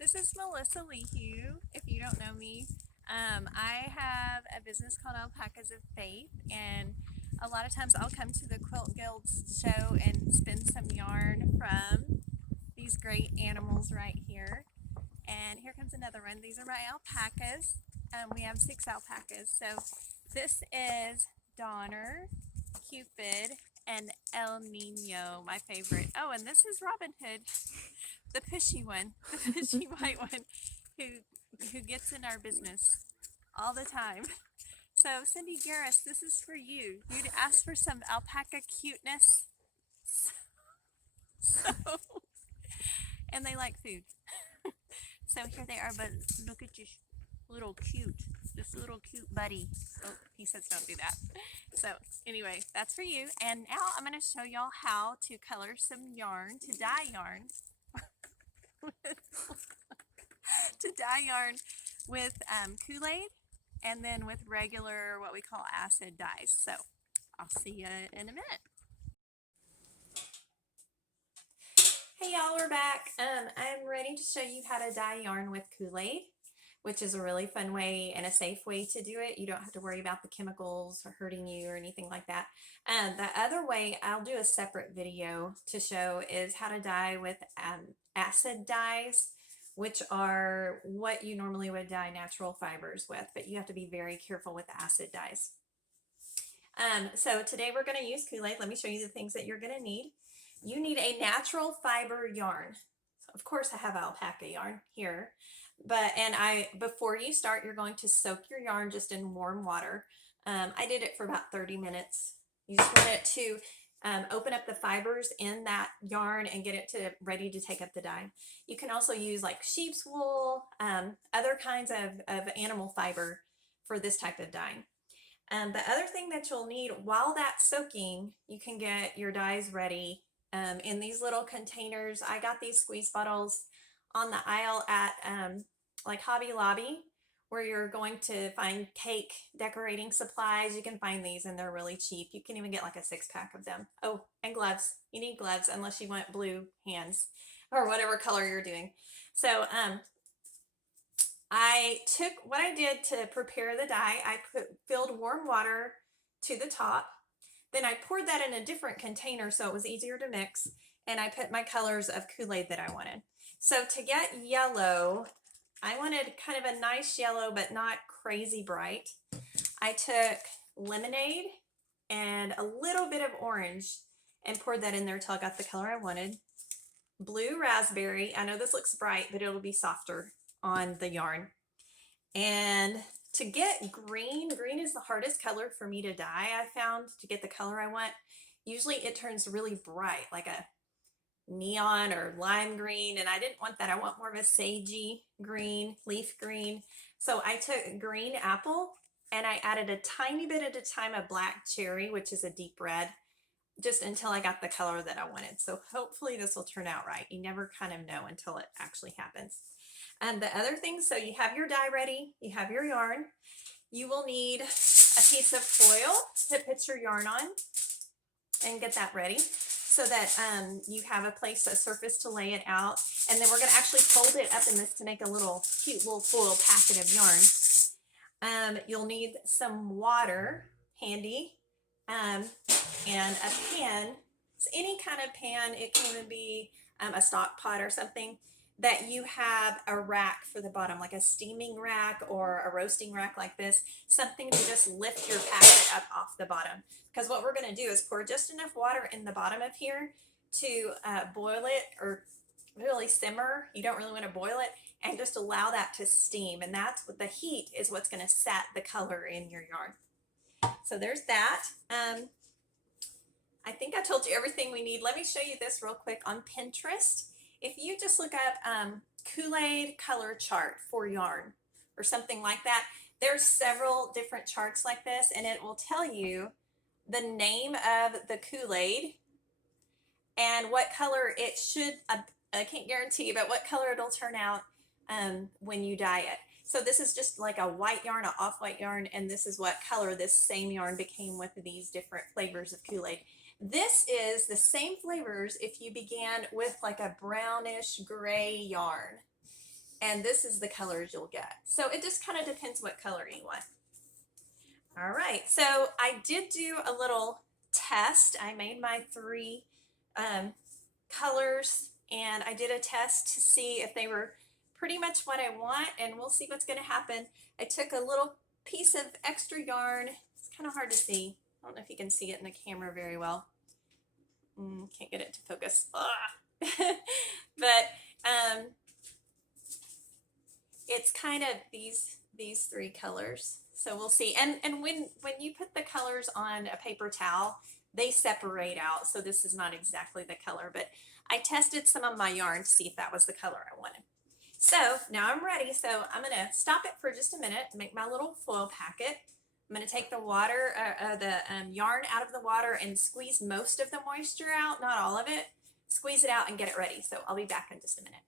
This is Melissa Leahew. If you don't know me, I have a business called Alpacas of Faith, and a lot of times I'll come to the Quilt Guild's show and spin some yarn from these great animals right here. And here comes another one. These are my alpacas. We have 6 alpacas. So this is Donner, Cupid, and El Nino, my favorite. Oh, and this is Robin Hood, the pushy one, the pushy white one, who gets in our business all the time. So Cindy Garris, this is for you. You'd asked for some alpaca cuteness, so and they like food. So here they are. But look at you, this little cute buddy. Oh, he says don't do that. So anyway, that's for you. And now I'm going to show y'all how to color some yarn, to dye yarn to dye yarn with Kool-Aid, and then with regular, what we call acid dyes. So I'll see you in a minute. Hey y'all, we're back. I'm ready to show you how to dye yarn with Kool-Aid, which is a really fun way and a safe way to do it. You don't have to worry about the chemicals or hurting you or anything like that. The other way, I'll do a separate video to show, is how to dye with acid dyes, which are what you normally would dye natural fibers with, but you have to be very careful with acid dyes. So today we're going to use Kool-Aid. Let me show you the things that you're going to need. You need a natural fiber yarn. Of course I have alpaca yarn here, but before you start, you're going to soak your yarn just in warm water. I did it for about 30 minutes. You just want it to open up the fibers in that yarn and get it ready to take up the dye. You can also use like sheep's wool, other kinds of animal fiber for this type of dyeing. The other thing that you'll need while that's soaking, you can get your dyes ready in these little containers. I got these squeeze bottles on the aisle at like Hobby Lobby, where you're going to find cake decorating supplies. You can find these and they're really cheap. You can even get like a 6-pack of them. Oh, and gloves. You need gloves unless you want blue hands or whatever color you're doing. So I took what I did to prepare the dye. I filled warm water to the top. Then I poured that in a different container so it was easier to mix, and I put my colors of Kool-Aid that I wanted. So to get yellow, I wanted kind of a nice yellow but not crazy bright. I took lemonade and a little bit of orange and poured that in there till I got the color I wanted. Blue raspberry. I know this looks bright, but it'll be softer on the yarn. And to get green is the hardest color for me to dye, I found, to get the color I want. Usually it turns really bright, like a neon or lime green, and I didn't want that. I want more of a sagey green, leaf green. So I took green apple and I added a tiny bit at a time of black cherry, which is a deep red, just until I got the color that I wanted. So hopefully this will turn out right. You never kind of know until it actually happens. And the other thing, so you have your dye ready, you have your yarn, you will need a piece of foil to put your yarn on and get that ready so that you have a surface to lay it out. And then we're going to actually fold it up in this to make a little cute little foil packet of yarn. You'll need some water handy, and a pan. It's any kind of pan. It can even be a stock pot or something, that you have a rack for the bottom, like a steaming rack or a roasting rack like this, something to just lift your packet up off the bottom. Because what we're going to do is pour just enough water in the bottom of here to boil it, or really simmer. You don't really want to boil it, and just allow that to steam. And that's what the heat is, what's going to set the color in your yarn. So there's that. I think I told you everything we need. Let me show you this real quick on Pinterest. If you just look up Kool-Aid color chart for yarn or something like that, there's several different charts like this, and it will tell you the name of the Kool-Aid and what color it should, I can't guarantee, but what color it'll turn out when you dye it. So this is just like a white yarn, an off-white yarn, and this is what color this same yarn became with these different flavors of Kool-Aid. This is the same flavors if you began with like a brownish gray yarn. and this is the colors you'll get. So it just kind of depends what color you want. All right, so I did do a little test. I made my three colors, and I did a test to see if they were pretty much what I want, and we'll see what's going to happen. I took a little piece of extra yarn. It's kind of hard to see. I don't know if you can see it in the camera very well. Can't get it to focus. But it's kind of these three colors. So we'll see. And when you put the colors on a paper towel, they separate out. So this is not exactly the color, but I tested some of my yarn to see if that was the color I wanted. So now I'm ready. So I'm going to stop it for just a minute, make my little foil packet. I'm going to take the water, yarn out of the water and squeeze most of the moisture out, not all of it. Squeeze it out and get it ready. So I'll be back in just a minute.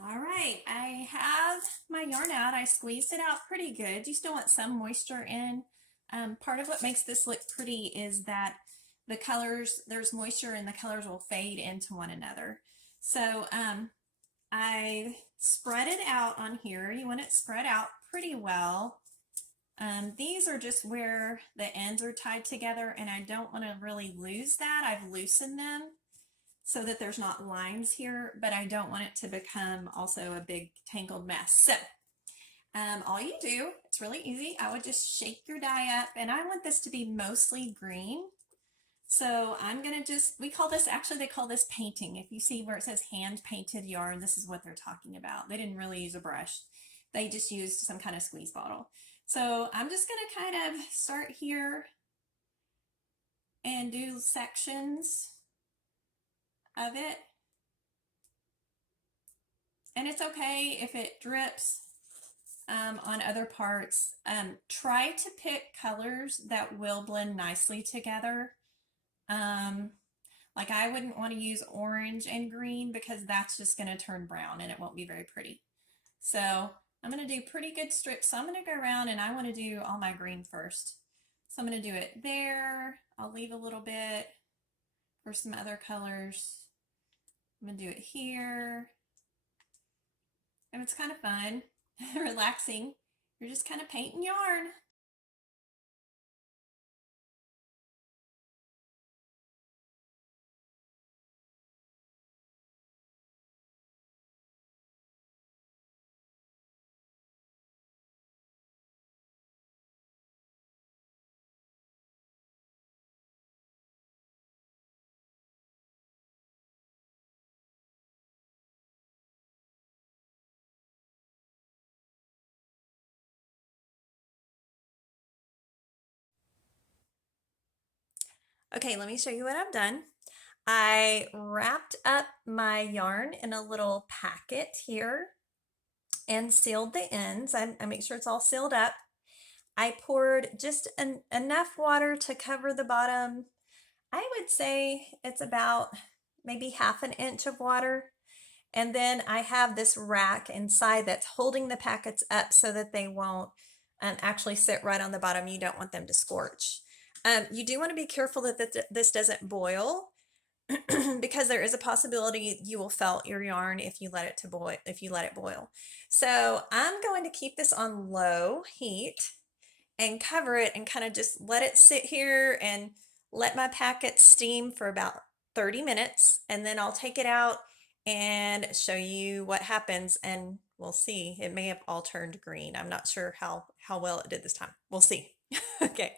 All right, I have my yarn out. I squeezed it out pretty good. You still want some moisture in. Part of what makes this look pretty is that the colors, there's moisture and the colors will fade into one another. So I spread it out on here. You want it spread out pretty well. These are just where the ends are tied together, and I don't want to really lose that. I've loosened them so that there's not lines here, but I don't want it to become also a big tangled mess. So all you do, it's really easy. I would just shake your die up, and I want this to be mostly green. So I'm gonna we call this, actually they call this painting. If you see where it says hand painted yarn, this is what they're talking about. They didn't really use a brush. They just used some kind of squeeze bottle. So I'm just gonna kind of start here and do sections of it. And it's okay if it drips on other parts. Try to pick colors that will blend nicely together. Like I wouldn't want to use orange and green because that's just going to turn brown and it won't be very pretty. So I'm going to do pretty good strips. So I'm going to go around and I want to do all my green first. So I'm going to do it there. I'll leave a little bit for some other colors. I'm going to do it here. And it's kind of fun, relaxing. You're just kind of painting yarn. Okay, let me show you what I've done. I wrapped up my yarn in a little packet here and sealed the ends. I make sure it's all sealed up. I poured just enough water to cover the bottom. I would say it's about maybe half an inch of water. And then I have this rack inside that's holding the packets up so that they won't actually sit right on the bottom. You don't want them to scorch. You do want to be careful that this doesn't boil because there is a possibility you will felt your yarn if you let it boil. So I'm going to keep this on low heat and cover it and kind of just let it sit here and let my packet steam for about 30 minutes. And then I'll take it out and show you what happens, and we'll see. It may have all turned green. I'm not sure how well it did this time. We'll see. Okay.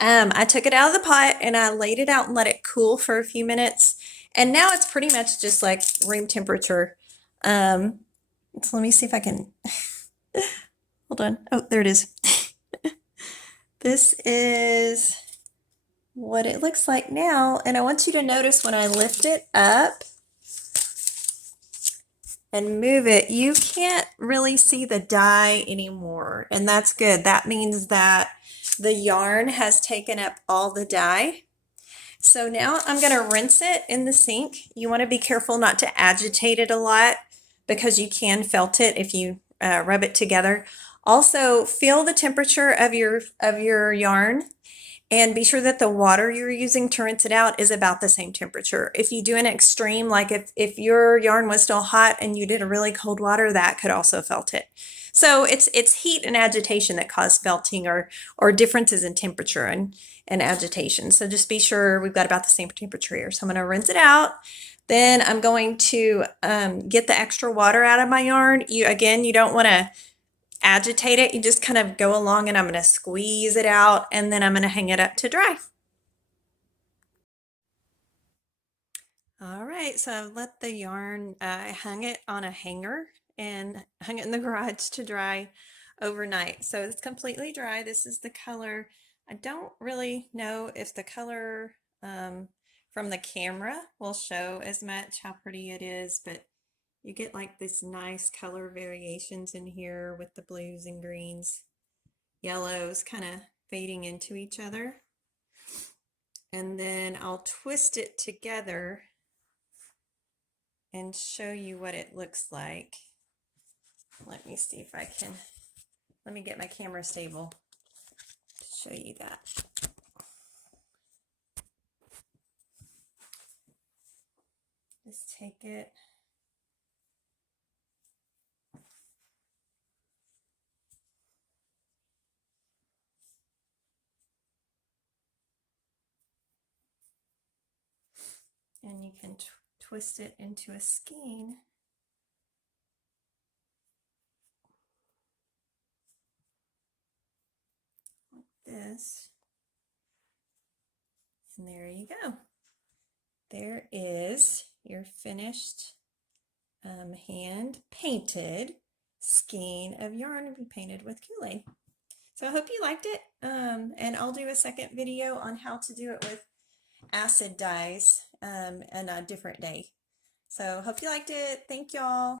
I took it out of the pot and I laid it out and let it cool for a few minutes. And now it's pretty much just like room temperature. So let me see if I can, hold on. Oh, there it is. This is what it looks like now. And I want you to notice when I lift it up and move it, you can't really see the dye anymore. And that's good. That means that the yarn has taken up all the dye. So now I'm going to rinse it in the sink. You want to be careful not to agitate it a lot because you can felt it if you rub it together. Also, feel the temperature of your yarn And be sure that the water you're using to rinse it out is about the same temperature. If you do an extreme, like if your yarn was still hot and you did a really cold water, that could also felt it. So it's heat and agitation that cause felting or differences in temperature and agitation. So just be sure we've got about the same temperature here. So I'm going to rinse it out. Then I'm going to get the extra water out of my yarn. You don't want to agitate it. You just kind of go along and I'm going to squeeze it out and then I'm going to hang it up to dry. All right, so I've let the yarn, I hung it on a hanger and hung it in the garage to dry overnight. So it's completely dry. This is the color. I don't really know if the color from the camera will show as much how pretty it is, but you get like this nice color variations in here with the blues and greens, yellows kind of fading into each other. And then I'll twist it together and show you what it looks like. Let me see if I can, let me get my camera stable to show you that. Just take it. And you can twist it into a skein. Like this. And there you go. There is your finished hand painted skein of yarn to be painted with Kool-Aid. So I hope you liked it. And I'll do a second video on how to do it with acid dyes on a different day. So hope you liked it. Thank y'all.